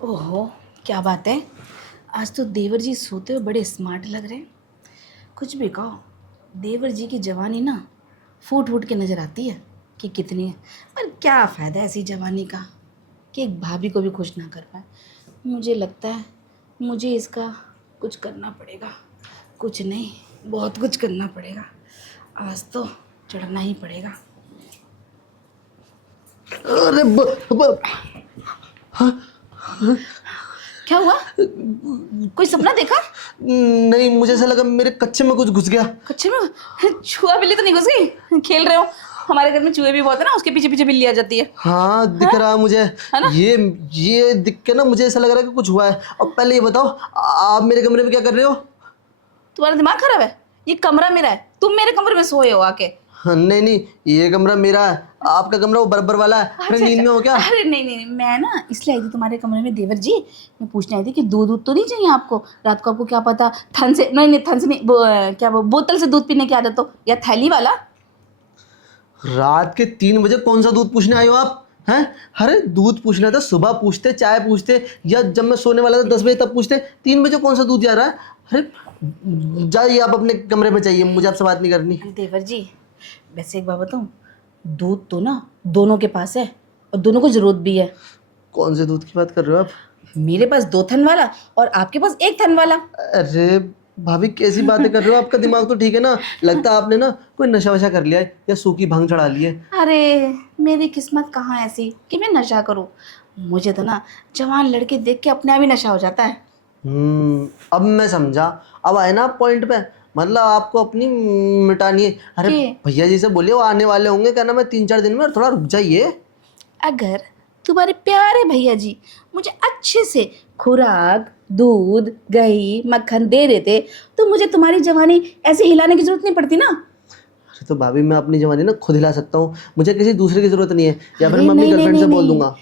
ओहो, क्या बात है। आज तो देवर जी सोते हुए बड़े स्मार्ट लग रहे हैं। कुछ भी कहो, देवर जी की जवानी ना फूट फूट के नज़र आती है कि कितनी है। पर क्या फ़ायदा ऐसी जवानी का कि एक भाभी को भी खुश ना कर पाए। मुझे लगता है मुझे इसका कुछ करना पड़ेगा। कुछ नहीं, बहुत कुछ करना पड़ेगा। आज तो चढ़ना ही पड़ेगा। अरे क्या हुआ? कोई सपना देखा? नहीं, मुझे ऐसा लगा मेरे कच्चे में कुछ घुस गया। कच्चे में चूहा बिल्ली तो नहीं घुस गई? खेल रहे हो? हमारे घर में चूहे भी बहुत है ना, उसके पीछे पीछे बिल्ली आ जाती है। हाँ, हाँ? दिख रहा मुझे। है ना? ये दिख के ना मुझे ऐसा लग रहा है कि कुछ हुआ है। अब पहले ये बताओ, आप मेरे कमरे में क्या कर रहे हो? तुम्हारा दिमाग खराब है? ये कमरा मेरा है, तुम मेरे कमरे में सोए हो आके। हाँ, नहीं नहीं, ये कमरा मेरा है। आपका कमरा वो बराबर वाला है। अरे अच्छा नींद में हो क्या? अरे नहीं नहीं नहीं, मैं ना इसलिए आई थी तुम्हारे कमरे में देवर जी। मैं पूछने आई थी कि दूध दूध तो नहीं चाहिए आपको? रात को आपको क्या पता थन से नहीं नहीं थन से नहीं क्या वो बोतल से दूध पीने की आदत हो या थैली वाला। रात के 3 बजे कौन सा दूध पूछने आए हो आप? हैं? अरे दूध पूछना था सुबह पूछते, चाय पूछते, या जब मैं सोने वाला था 10 बजे तब पूछते। 3 बजे कौन सा दूध जा रहा है? अरे जाइए, आप अपने कमरे में चाहिए, मुझे आपसे बात नहीं करनी। देवर जी, वैसे एक बात बताऊँ, दूध तो ना दोनों के पास है और दोनों को जरूरत भी है। कौन से दूध की बात कर रहे हो आप? मेरे पास 2 थन वाला और आपके पास 1 थन वाला। अरे भाभी, कैसी बातें कर रहे हो? आपका दिमाग तो ठीक है ना? लगता है आपने ना कोई नशा वशा कर लिया है या सूखी भांग चढ़ा ली है। अरे मेरी किस्मत कहाँ ऐसी कि मैं नशा करूं। मुझे तो ना जवान लड़के देख के अपने आप ही नशा हो जाता है। अब मैं समझा। अब आए ना आप पॉइंट पे। मतलब आपको अपनी मिटानी है। अरे कि भैया जी से बोलिए, वो आने वाले होंगे, क्या नाम है, 3-4 दिन में, और थोड़ा रुक जाइए। अगर तुम्हारे प्यारे भैया जी मुझे अच्छे से खुराक दूध दही मक्खन दे देते तो मुझे तुम्हारी जवानी ऐसे हिलाने की जरूरत नहीं पड़ती ना। अरे तो भाभी, मैं अपनी जवानी ना खुद हिला सकता हूँ, मुझे किसी दूसरे की जरूरत नहीं है। या फिर अरे मैं अपनी नहीं नहीं गर्लफ्रेंड नहीं से बोल नहीं, दूंगा।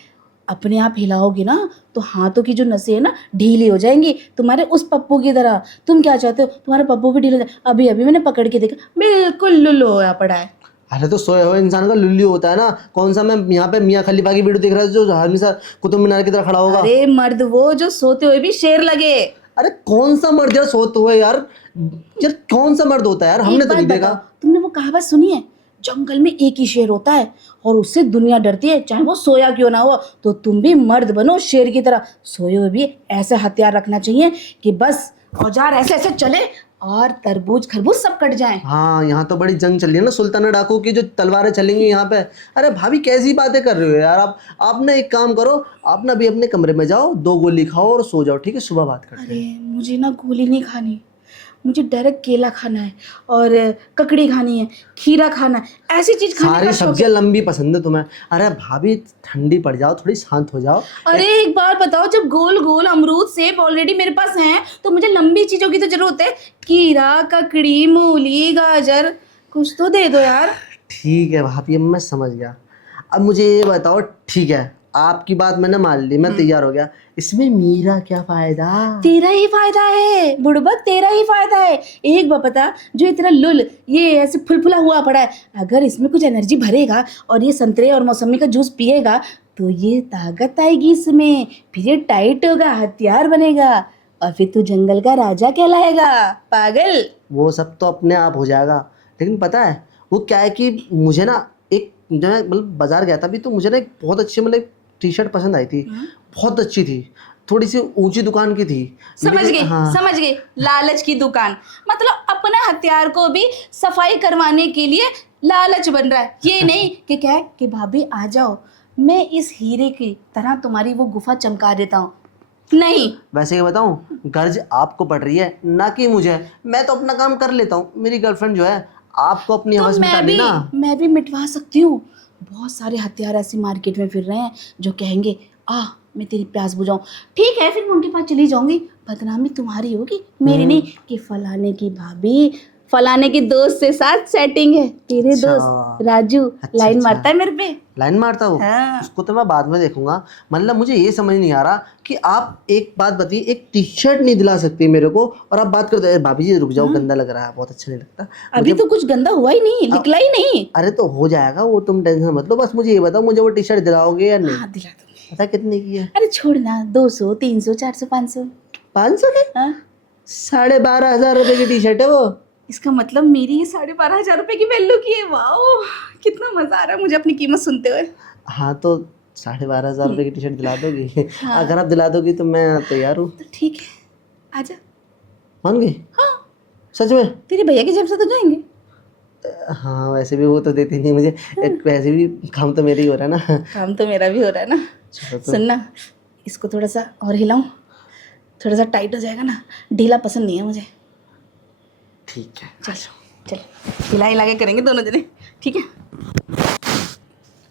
अपने आप हिलाओगे ना तो हाथों की जो नसें है ना ढीली हो जाएंगी तुम्हारे उस पप्पू की तरह। तुम क्या चाहते हो तुम्हारा पप्पू भी ढीला हो जाए? अभी अभी मैंने पकड़ के देखा, बिल्कुल लुल्लु होया पड़ा है। अरे तो सोए हुए इंसान का लुल्ली होता है ना। कौन सा मैं यहाँ पे मियाँ खलीफा की वीडियो देख रहा था जो हमेशा कुतुब मीनार की तरह खड़ा होगा? अरे मर्द वो जो सोते हुए भी शेर लगे। अरे कौन सा मर्द यार सोते हुए यार? यार कौन सा मर्द होता है यार? हमने एक तो बात नहीं देखा। बताओ, तुमने वो कहावत सुनी है, जंगल में एक ही शेर होता है और उससे दुनिया डरती है चाहे वो सोया क्यों ना हो। तो तुम भी मर्द बनो शेर की तरह, सोए हुए भी ऐसे हथियार रखना चाहिए कि बस औजार ऐसे ऐसे चले और तरबूज खरबूज सब कट जाएं। हाँ, यहाँ तो बड़ी जंग चल रही है ना सुल्ताना डाकू की, जो तलवारें चलेंगी यहाँ पे। अरे भाभी, कैसी बातें कर रहे हो यार आप ना एक काम करो, आप ना अभी अपने कमरे में जाओ, 2 गोली खाओ और सो जाओ, ठीक है? सुबह बात करते अरे हैं। मुझे ना गोली नहीं खानी, मुझे डायरेक्ट केला खाना है और ककड़ी खानी है, खीरा खाना है, ऐसी चीज खाने सारी का शौक है। सब्जियां लंबी पसंद है तुम्हें। अरे भाभी, ठंडी पड़ जाओ, थोड़ी शांत हो जाओ। अरे एक बार बताओ, जब गोल गोल अमरूद सेब ऑलरेडी मेरे पास हैं तो मुझे लंबी चीजों की तो जरूरत है। खीरा ककड़ी मूली गाजर कुछ तो दे दो यार। ठीक है भाभी, अब मैं समझ गया। अब मुझे ये बताओ, ठीक है, आपकी बात मैंने मान ली, मैं तैयार हो गया। इसमें मेरा क्या फायदा? तेरा ही फायदा है बुड़बक, तेरा ही फायदा है। एक बार बता, जो इतना लुल ये ऐसे फुलफुला हुआ पड़ा है, अगर इसमें कुछ एनर्जी भरेगा और ये संतरे और मौसमी का जूस पिएगा तो ये ताकत आएगी इसमें, फिर ये टाइट होगा, हथियार बनेगा और फिर तू जंगल का राजा कहलाएगा। पागल। वो सब तो अपने आप हो जाएगा। लेकिन पता है वो क्या है कि मुझे ना एक, जो मैं मतलब बाजार गया था अभी, तो मुझे ना एक बहुत अच्छी, मतलब टी शर्ट पसंद आई थी। बहुत अच्छी थी, थोड़ी सी ऊंची दुकान की थी। समझ लेकिन गई हाँ, समझ गई, लालच की दुकान। मतलब अपने हथियार को भी सफाई करवाने के लिए लालच बन रहा है। ये नहीं कि क्या है कि भाभी आ जाओ, मैं इस हीरे की तरह तुम्हारी वो गुफा चमका देता हूँ। नहीं। वैसे ये बताऊं, गर्ज आपको पड़ रही है ना कि मुझे। मैं तो अपना काम कर लेता हूँ, मेरी गर्लफ्रेंड जो है, आपको अपनी तो हवस मिटानी ना। मैं भी मिटवा सकती हूँ। बहुत सारे हथियार ऐसे मार्केट में फिर रहे हैं जो कहेंगे आ मैं तेरी प्यास बुझाऊं। ठीक है, फिर मैं उनके पास चली जाऊंगी, बदनामी तुम्हारी होगी मेरी नहीं कि फलाने की भाभी फलाने की दोस्त से साथ सेटिंग है। तेरे अच्छा दोस्त राजू अच्छा लाइन अच्छा, मारता है मेरे पे। लाइन मारता हूँ? हाँ। उसको तो मैं बाद में देखूंगा। मतलब मुझे ये समझ नहीं आ रहा कि आप एक बात बताइए, एक टी शर्ट नहीं दिला सकती मेरे को, और आप बात करते हैं भाभी जी रुक जाओ, गंदा लग रहा है, बहुत अच्छा नहीं लगता अभी मुझे। तो कुछ गंदा हुआ ही नहीं, निकला ही नहीं। अरे तो हो जाएगा वो, तुम टेंशन मत लो, बस मुझे ये बताओ, मुझे वो टी शर्ट दिलाओगे या नहीं? हाँ दिला दूंगी। पता कितने की है? अरे छोड़ ना, 200, 300, 400, 500। 500 की? हाँ, 12,500 रुपए की टी शर्ट है वो। इसका मतलब मेरी ये 12,500 रुपए की वैल्यू की है। वाओ, कितना मजा आ रहा है मुझे अपनी कीमत सुनते हुए। हाँ तो 12,500 रुपए की टी शर्ट दिला दोगी? हाँ। अगर आप दिला दोगी तो मैं तैयार हूँ। तो ठीक है, आजा। मान गई? हाँ, सच में? तेरे भैया की जेब से तो जाएंगे। हाँ वैसे भी वो तो देती नहीं मुझे, वैसे भी काम तो मेरा ही हो रहा है ना। काम तो मेरा भी हो रहा है ना। चलो तो सुनना, इसको थोड़ा सा और हिलाऊं, थोड़ा सा टाइट हो जाएगा ना, ढीला पसंद नहीं है मुझे। ठीक है। चल चल, हिला हिला के करेंगे दोनों जने, ठीक है।